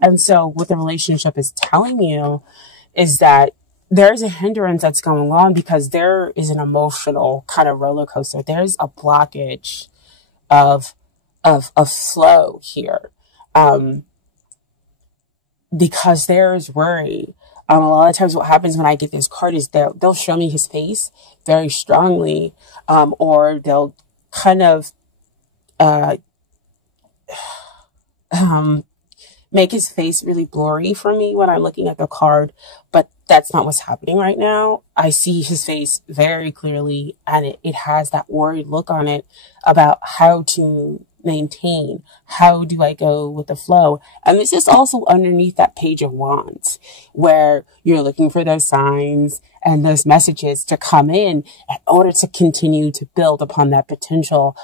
And so what the relationship is telling you is that there's a hindrance that's going on because there is an emotional kind of roller coaster. There's a blockage of flow here. Because there is worry. A lot of times what happens when I get this card is they'll show me his face very strongly, or they'll kind of make his face really blurry for me when I'm looking at the card, but that's not what's happening right now. I see his face very clearly, and it has that worried look on it about how to maintain. How do I go with the flow? And this is also underneath that Page of Wands, where you're looking for those signs and those messages to come in order to continue to build upon that potential,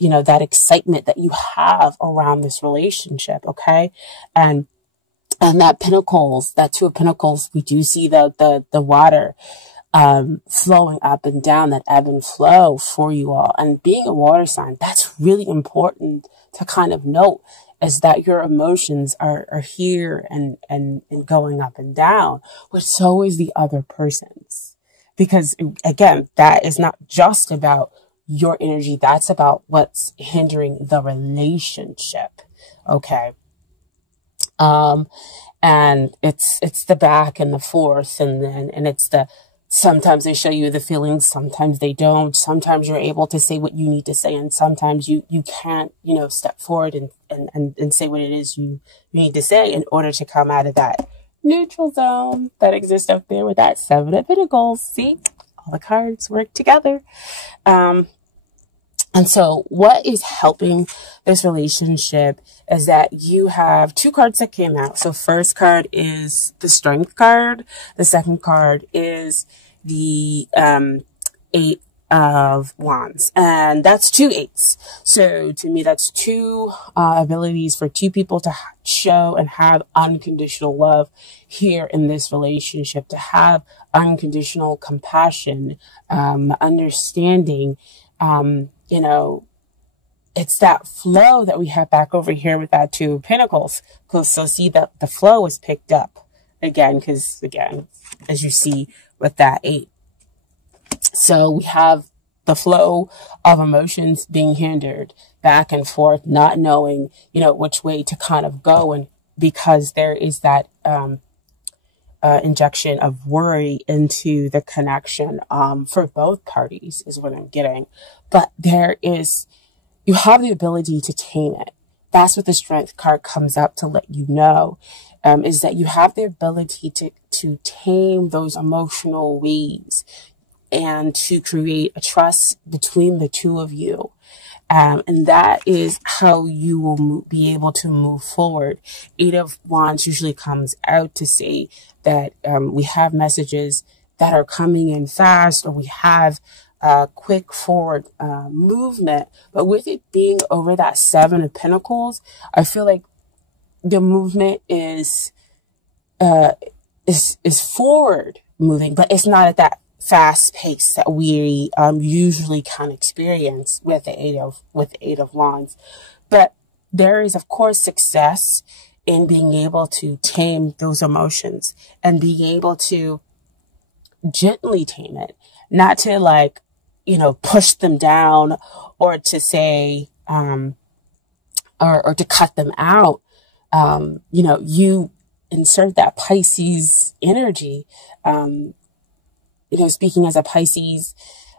that excitement that you have around this relationship. Okay. And that Pentacles, that Two of Pentacles, we do see the water flowing up and down, that ebb and flow for you all. And being a water sign, that's really important to kind of note, is that your emotions are here and going up and down, but so is the other person's. Because again, that is not just about your energy, that's about what's hindering the relationship. Okay. And it's the back and the forth, and it's sometimes they show you the feelings, sometimes they don't. Sometimes you're able to say what you need to say, and sometimes you can't, step forward and say what it is you need to say in order to come out of that neutral zone that exists up there with that Seven of Pentacles. See, all the cards work together. And so what is helping this relationship is that you have two cards that came out. So first card is the Strength card. The second card is the Eight of Wands. And that's two eights. So to me, that's two abilities for two people to show and have unconditional love here in this relationship, to have unconditional compassion, understanding, it's that flow that we have back over here with that Two of Pentacles. So see that the flow is picked up again, because again, as you see with that eight. So we have the flow of emotions being hindered back and forth, not knowing, which way to kind of go. And because there is that, injection of worry into the connection, for both parties is what I'm getting. But you have the ability to tame it. That's what the Strength card comes up to let you know, is that you have the ability to tame those emotional waves and to create a trust between the two of you. And that is how you will be able to move forward. Eight of Wands usually comes out to say that we have messages that are coming in fast, or we have quick forward movement. But with it being over that Seven of Pentacles, I feel like the movement is forward moving, but it's not at that fast pace that we usually can experience with the Eight of Wands. But there is, of course, success in being able to tame those emotions and being able to gently tame it, not to push them down, or to say or to cut them out. You insert that Pisces energy. Speaking as a Pisces,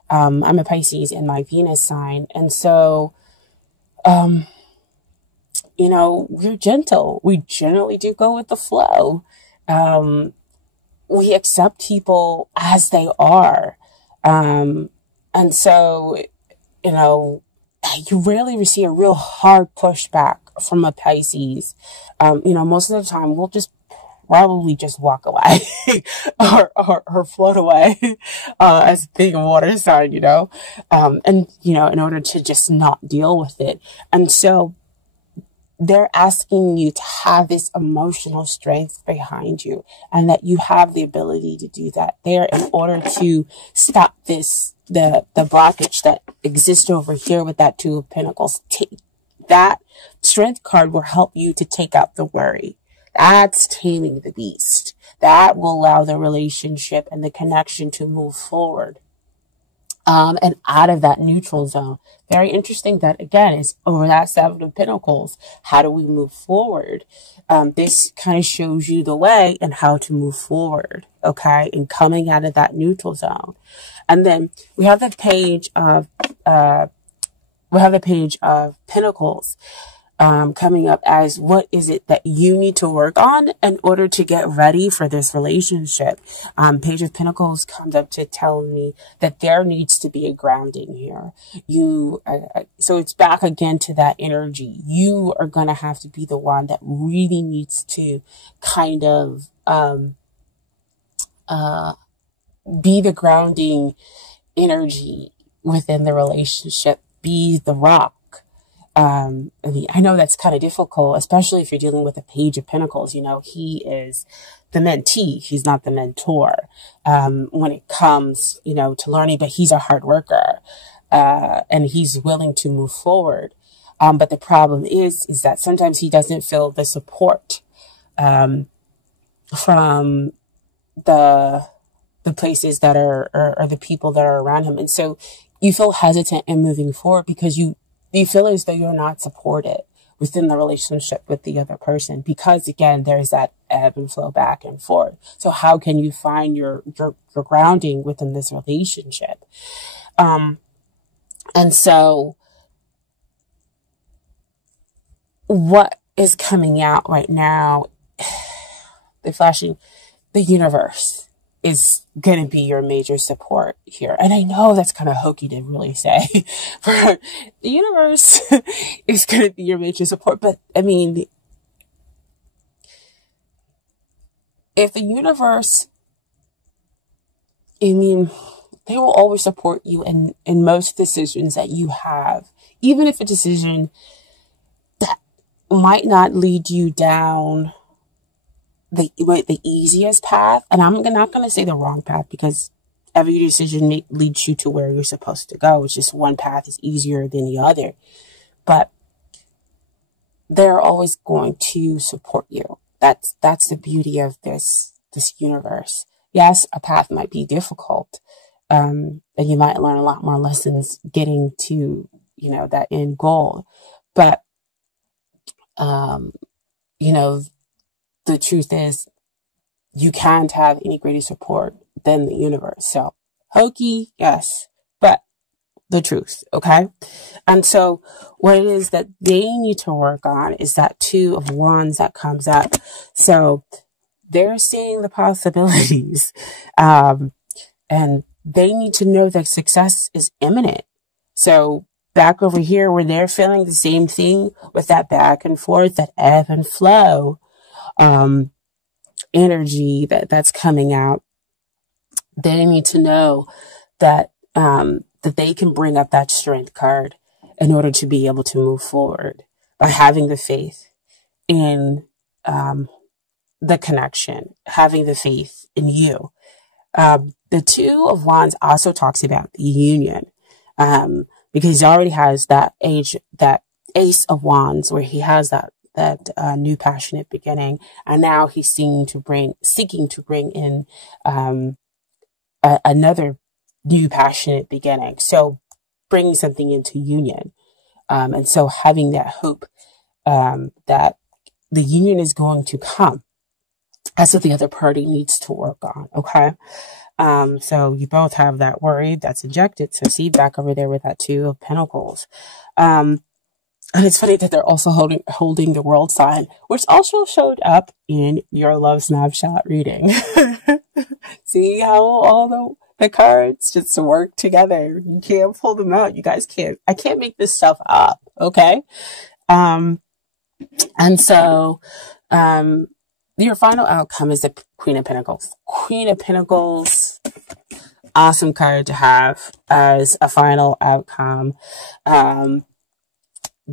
I'm a Pisces in my Venus sign. And so, we're gentle. We generally do go with the flow. We accept people as they are. And so, you rarely receive a real hard pushback from a Pisces. Most of the time we'll probably just walk away or float away, as being a water sign, in order to just not deal with it. And so they're asking you to have this emotional strength behind you, and that you have the ability to do that there in order to stop the blockage that exists over here with that Two of Pentacles. That Strength card will help you to take out the worry. That's taming the beast. That will allow the relationship and the connection to move forward. And out of that neutral zone. Very interesting that, again, is over that Seven of Pentacles. How do we move forward? This kind of shows you the way and how to move forward, okay? And coming out of that neutral zone. And then we have the page of, Pentacles. Coming up as what is it that you need to work on in order to get ready for this relationship. Page of Pentacles comes up to tell me that there needs to be a grounding here. So it's back again to that energy. You are going to have to be the one that really needs to kind of, be the grounding energy within the relationship, be the rock. I know that's kind of difficult, especially if you're dealing with a Page of Pentacles. You know, he is the mentee. He's not the mentor, when it comes, you know, to learning, but he's a hard worker, and he's willing to move forward. But the problem is that sometimes he doesn't feel the support, from the places that are the people that are around him. And so you feel hesitant in moving forward because you feel as though you're not supported within the relationship with the other person, because again, there's that ebb and flow back and forth. So how can you find your grounding within this relationship? And so what is coming out right now, the universe is going to be your major support here. And I know that's kind of hokey to really say, for the universe is going to be your major support. But I mean, if the universe, they will always support you in most decisions that you have, even if a decision that might not lead you down the easiest path. And I'm not going to say the wrong path, because every decision leads you to where you're supposed to go. It's just one path is easier than the other, but they're always going to support you. That's the beauty of this universe. Yes, a path might be difficult, and you might learn a lot more lessons getting to, that end goal. But, the truth is, you can't have any greater support than the universe. So, hokey, yes, but the truth, okay? And so, what it is that they need to work on is that Two of Wands that comes up. So, they're seeing the possibilities, and they need to know that success is imminent. So, back over here where they're feeling the same thing with that back and forth, that ebb and flow, energy that's coming out, they need to know that, that they can bring up that strength card in order to be able to move forward by having the faith in, the connection, having the faith in you. The Two of Wands also talks about the union, because he already has that Ace of Wands where he has that new passionate beginning, and now he's seeking to bring in another new passionate beginning. So bringing something into union, and so having that hope that the union is going to come. That's what the other party needs to work on. Okay. So you both have that worry that's injected. So see, back over there with that Two of Pentacles. And it's funny that they're also holding the World sign, which also showed up in your love snapshot reading. See how all the cards just work together. You can't pull them out. You guys can't. I can't make this stuff up. Okay. And so, your final outcome is the Queen of Pentacles. Queen of Pentacles, awesome card to have as a final outcome.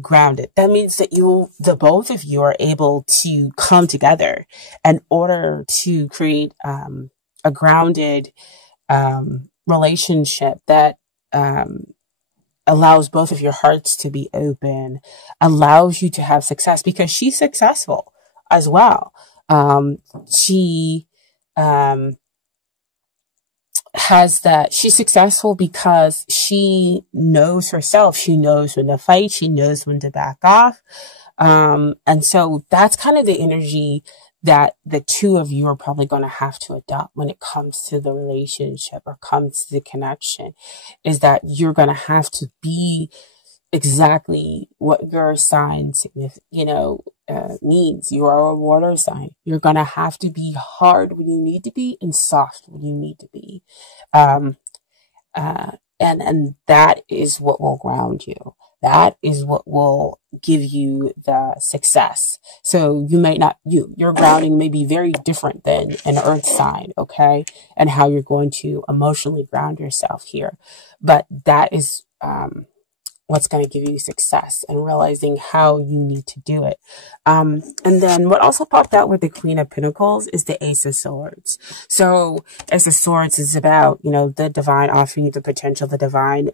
Grounded. That means that the both of you are able to come together in order to create a grounded relationship that allows both of your hearts to be open, allows you to have success, because she's successful as well. She she's successful because she knows herself. She knows when to fight. She knows when to back off. And so that's kind of the energy that the two of you are probably going to have to adopt when it comes to the relationship or comes to the connection, is that you're going to have to be exactly what your sign means. You are a water sign. You're going to have to be hard when you need to be and soft when you need to be. And that is what will ground you. That is what will give you the success. So you may not, your grounding may be very different than an earth sign, okay? And how you're going to emotionally ground yourself here. But that is, what's going to give you success, and realizing how you need to do it. And then what also popped out with the Queen of Pentacles is the Ace of Swords. So Ace of Swords is about, the divine offering you the potential, the divine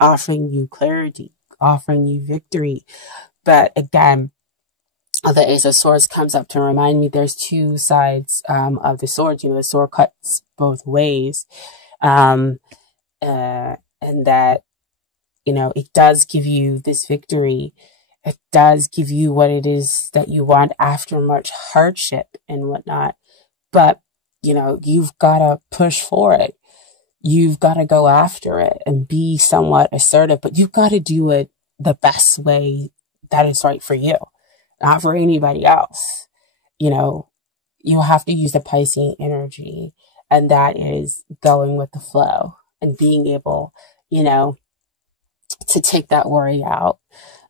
offering you clarity, offering you victory. But again, the Ace of Swords comes up to remind me there's two sides of the sword. The sword cuts both ways. And that, it does give you this victory. It does give you what it is that you want after much hardship and whatnot. But, you've got to push for it. You've got to go after it and be somewhat assertive, but you've got to do it the best way that is right for you, not for anybody else. You have to use the Piscean energy, and that is going with the flow and being able, to take that worry out,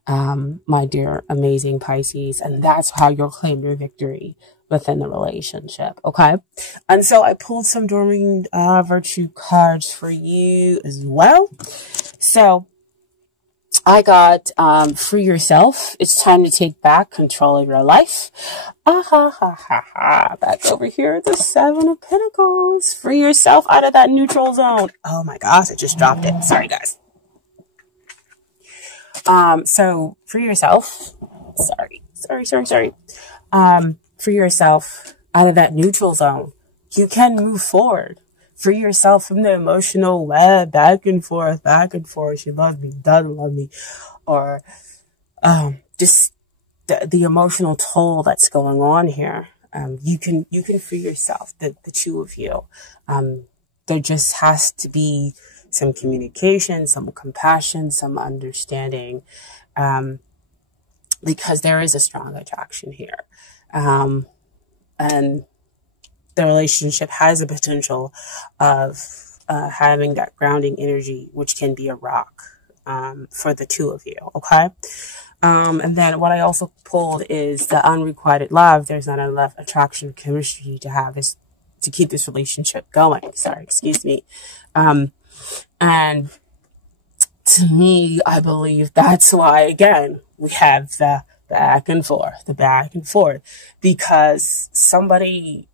my dear, amazing Pisces. And that's how you'll claim your victory within the relationship. Okay. And so I pulled some Dorming Virtue cards for you as well. So I got, free yourself. It's time to take back control of your life. Back over here, the Seven of Pentacles. Free yourself out of that neutral zone. Oh my gosh, I just dropped it. Sorry, guys. So free yourself. Sorry. Free yourself out of that neutral zone. You can move forward. Free yourself from the emotional web, back and forth. She loves me, doesn't love me. Or, just the emotional toll that's going on here. You can free yourself, the two of you. There just has to be some communication, some compassion, some understanding, because there is a strong attraction here. And the relationship has a potential of having that grounding energy, which can be a rock for the two of you, okay? And then what I also pulled is the unrequited love. There's not enough attraction or chemistry to have this, to keep this relationship going. Sorry, excuse me. And to me, I believe that's why, again, we have the back and forth, because somebody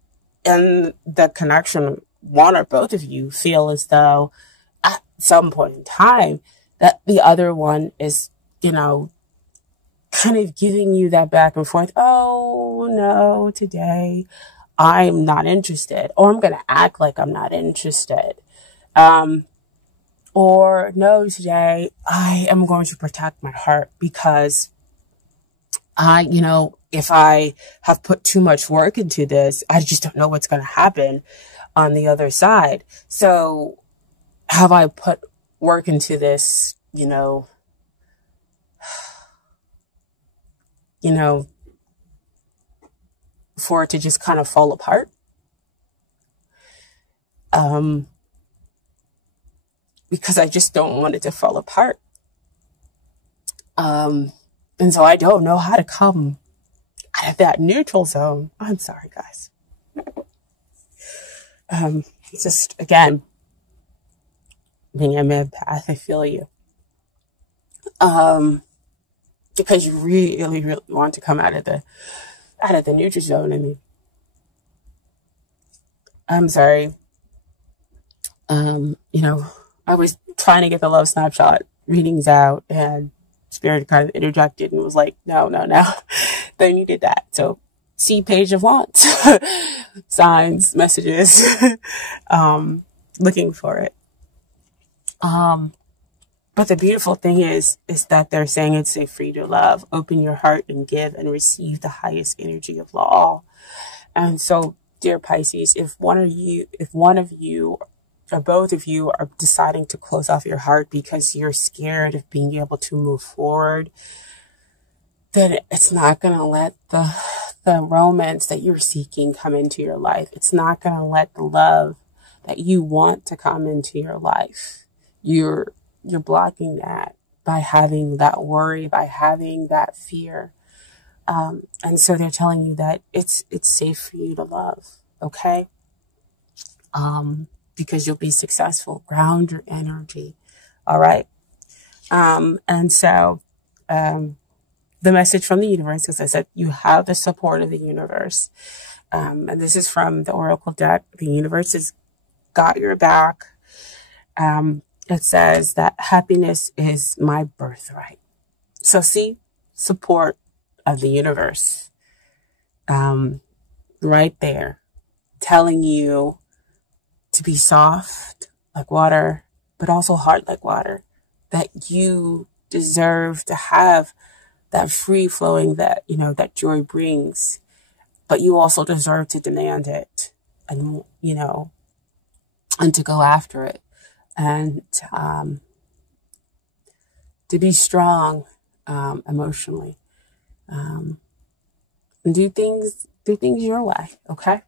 in the connection, one or both of you, feel as though at some point in time that the other one is, kind of giving you that back and forth. Oh no, today I'm not interested, or I'm going to act like I'm not interested. Or no, today I am going to protect my heart, because if I have put too much work into this, I just don't know what's going to happen on the other side. So have I put work into this, for it to just kind of fall apart? Because I just don't want it to fall apart. And so I don't know how to come out of that neutral zone. I'm sorry, guys. It's just, again, being an empath, I feel you. Because you really, really want to come out of the neutral zone. I mean, I'm sorry. I was trying to get the love snapshot readings out, and Spirit kind of interjected and was like, no, they needed that. So see page of wands, signs, messages, looking for it. But the beautiful thing is that they're saying it's safe for you to love, open your heart and give and receive the highest energy of all. And so, dear Pisces, if one of you or both of you are deciding to close off your heart because you're scared of being able to move forward, then it's not going to let the romance that you're seeking come into your life. It's not going to let the love that you want to come into your life. You're blocking that by having that worry, by having that fear. And so they're telling you that it's safe for you to love, okay? Because you'll be successful. Ground your energy, all right? And so the message from the universe, because I said you have the support of the universe. And this is from the Oracle deck. The universe has got your back. It says that happiness is my birthright. So see, support of the universe, right there, telling you to be soft like water, but also hard like water, that you deserve to have that free flowing that, that joy brings, but you also deserve to demand it and, and to go after it and, to be strong, emotionally, and do things your way. Okay.